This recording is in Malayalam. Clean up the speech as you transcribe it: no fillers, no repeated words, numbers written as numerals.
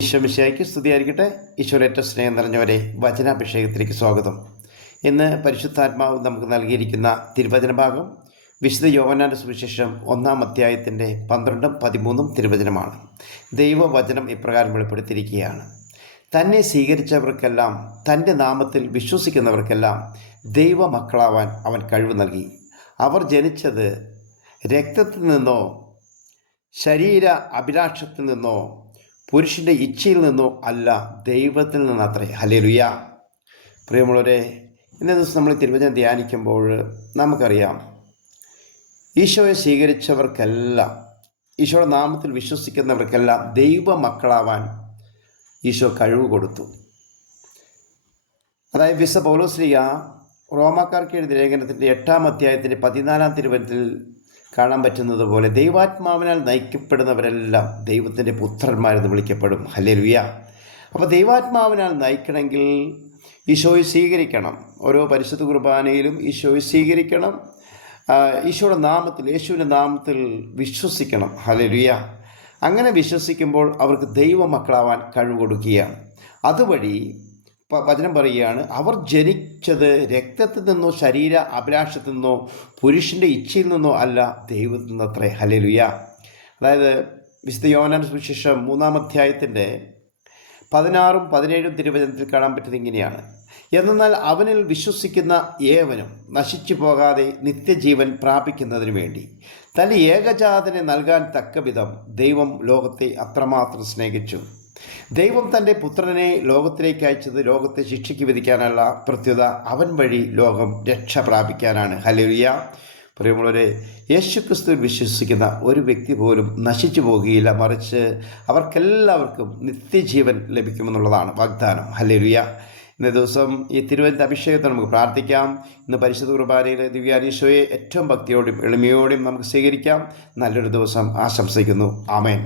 ഈശോമിശിഹായ്ക്ക് സ്തുതിയായിരിക്കട്ടെ. ഈശോയേറ്റവും സ്നേഹം നിറഞ്ഞവരെ, വചനാഭിഷേകത്തിലേക്ക് സ്വാഗതം. ഇന്ന് പരിശുദ്ധാത്മാവ് നമുക്ക് നൽകിയിരിക്കുന്ന തിരുവചന ഭാഗം വിശുദ്ധ യോഹന്നാന്റെ സുവിശേഷം 1-ാം അധ്യായത്തിൻ്റെ 12-13 തിരുവചനമാണ്. ദൈവവചനം ഇപ്രകാരം വെളിപ്പെടുത്തിയിരിക്കുകയാണ്: തന്നെ സ്വീകരിച്ചവർക്കെല്ലാം, തൻ്റെ നാമത്തിൽ വിശ്വസിക്കുന്നവർക്കെല്ലാം ദൈവമക്കളാവാൻ അവൻ കഴിവ് നൽകി. അവർ ജനിച്ചത് രക്തത്തിൽ നിന്നോ ശരീര അഭിലാഷത്തിൽ നിന്നോ പുരുഷൻ്റെ ഇച്ഛയിൽ നിന്നോ അല്ല, ദൈവത്തിൽ നിന്നത്രേ. ഹല്ലേലൂയ. പ്രിയമുള്ളവരെ, ഇന്നേ ദിവസം നമ്മൾ തിരുവചനം ധ്യാനിക്കുമ്പോൾ നമുക്കറിയാം, ഈശോയെ സ്വീകരിച്ചവർക്കെല്ലാം, ഈശോയുടെ നാമത്തിൽ വിശ്വസിക്കുന്നവർക്കെല്ലാം ദൈവമക്കളാവാൻ ഈശോ കഴിവ് കൊടുത്തു. അതായത് വിശുദ്ധ പൗലോസ്ലീഹ റോമാക്കാർക്ക് എഴുതിയ ലേഖനത്തിൻ്റെ 8-ാം അധ്യായത്തിൻ്റെ 14-ാം തിരുവചനത്തിൽ കാണാൻ പറ്റുന്നത് പോലെ ദൈവാത്മാവിനാൽ നയിക്കപ്പെടുന്നവരെല്ലാം ദൈവത്തിൻ്റെ പുത്രന്മാരെന്ന് വിളിക്കപ്പെടും. ഹല്ലേലൂയ. അപ്പോൾ ദൈവാത്മാവിനാൽ നയിക്കണമെങ്കിൽ ഈശോയെ സ്വീകരിക്കണം. ഓരോ പരിശുദ്ധ കുർബാനയിലും ഈശോയെ സ്വീകരിക്കണം. ഈശോയുടെ നാമത്തിൽ, യേശുവിൻ്റെ നാമത്തിൽ വിശ്വസിക്കണം. ഹല്ലേലൂയ. അങ്ങനെ വിശ്വസിക്കുമ്പോൾ അവർക്ക് ദൈവമക്കളാവാൻ കഴിവ് കൊടുക്കുകയാണ്. അതുവഴി വചനം പറയുകയാണ്, അവർ ജനിച്ചത് രക്തത്തിൽ നിന്നോ ശരീര അഭിലാഷത്തിൽ നിന്നോ പുരുഷൻ്റെ ഇച്ഛയിൽ നിന്നോ അല്ല, ദൈവത്തിൽ നിന്നത്രേ. ഹല്ലേലൂയ. അതായത് വിശുദ്ധ യോഹന്നാന്റെ സുവിശേഷം 3-ാം അധ്യായത്തിൻ്റെ 16-17 തിരുവചനത്തിൽ കാണാൻ പറ്റുന്നത് ഇങ്ങനെയാണ്: എന്നാൽ അവനിൽ വിശ്വസിക്കുന്ന ഏവനും നശിച്ചു പോകാതെ നിത്യജീവൻ പ്രാപിക്കുന്നതിനു വേണ്ടി തൻ്റെ ഏകജാതനെ നൽകാൻ തക്കവിധം ദൈവം ലോകത്തെ അത്രമാത്രം സ്നേഹിച്ചു. ദൈവം തൻ്റെ പുത്രനെ ലോകത്തിലേക്ക് അയച്ചത് ലോകത്തെ ശിക്ഷയ്ക്ക് വിധിക്കാനല്ല, പ്രത്യുത അവൻ വഴി ലോകം രക്ഷ പ്രാപിക്കാനാണ്. ഹല്ലേലൂയ. പ്രിയമുള്ളവരെ, യേശുക്രിസ്തുവിൽ വിശ്വസിക്കുന്ന ഒരു വ്യക്തി പോലും നശിച്ചു പോകുകയില്ല, മറിച്ച് അവർക്കെല്ലാവർക്കും നിത്യജീവൻ ലഭിക്കുമെന്നുള്ളതാണ് വാഗ്ദാനം. ഹല്ലേലൂയ. ഇന്നേ ദിവസം ഈ തിരുവചന അഭിഷേകത്തെ നമുക്ക് പ്രാർത്ഥിക്കാം. ഇന്ന് പരിശുദ്ധ കുർബാനയിലെ ദിവ്യാനീശോയെ ഏറ്റവും ഭക്തിയോടും എളിമയോടും നമുക്ക് സ്വീകരിക്കാം. നല്ലൊരു ദിവസം ആശംസിക്കുന്നു. ആമേൻ.